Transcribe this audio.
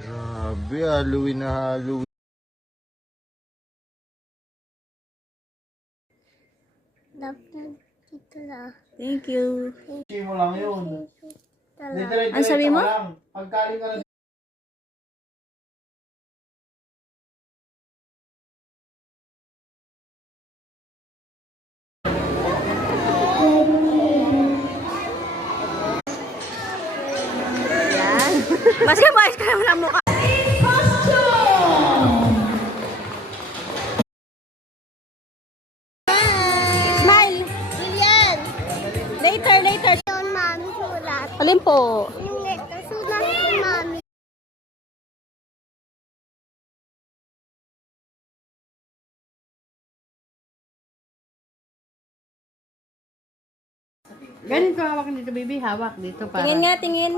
Grabe, Halloween na Halloween. Thank you. Hindi mo lang yun. Ang sabi mo? Pagkaling ka na. Yan. Basta maayos ka naman ang mukha. Smile! Julian! Later, later. Yung mami sulat. Alin po? Yung ito sulat si mami. Ganito hawak dito, baby. Hawak dito para. Tingin nga, tingin.